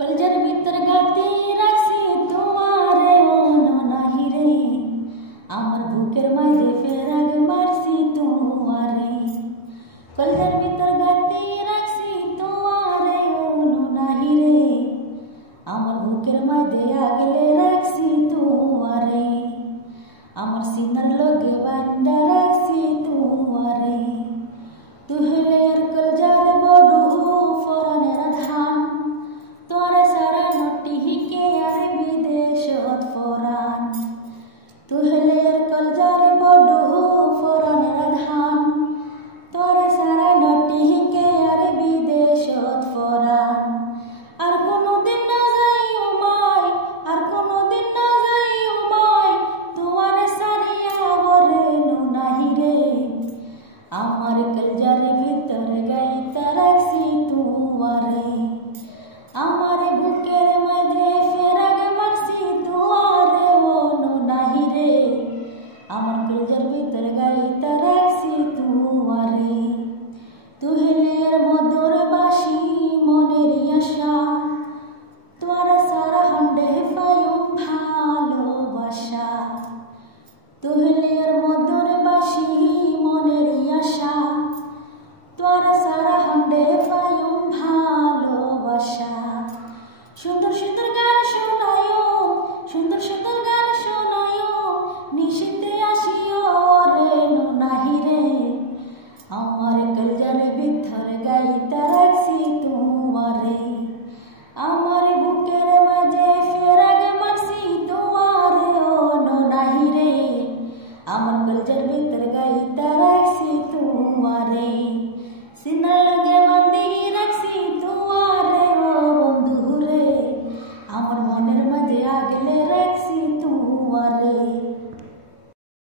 कलजर भीतर गाती राखছি তোমারে অন্য নাহি রে আমার বুকের মাঝে ফেরাগ মারছি তোমারে কলজর ভিতর গাতি রাখছি তোমারে অন্য নাহি রে আমার বুকের মাঝে আগলে রাখছি তোমারে আমার সিনার লগে বান্ধা রাখছি তোমারে তুই হলে আর কলজার বড় ফরানের ধান তোরে সারা নটি হিকে আর বিদেশত ফরান তুই হলে আর কলজার বড় ফরানের ধান তোরে সারা নটি হিকে আর বিদেশত ফরান আর কোনোদিন না যাইও মাই আর কোনোদিন না যাইও মাই তোমারে সারিয়া ওরে নাহি রে আমার কলজার ভিতর গাইতা রাখছি তোমারে আমার বুকের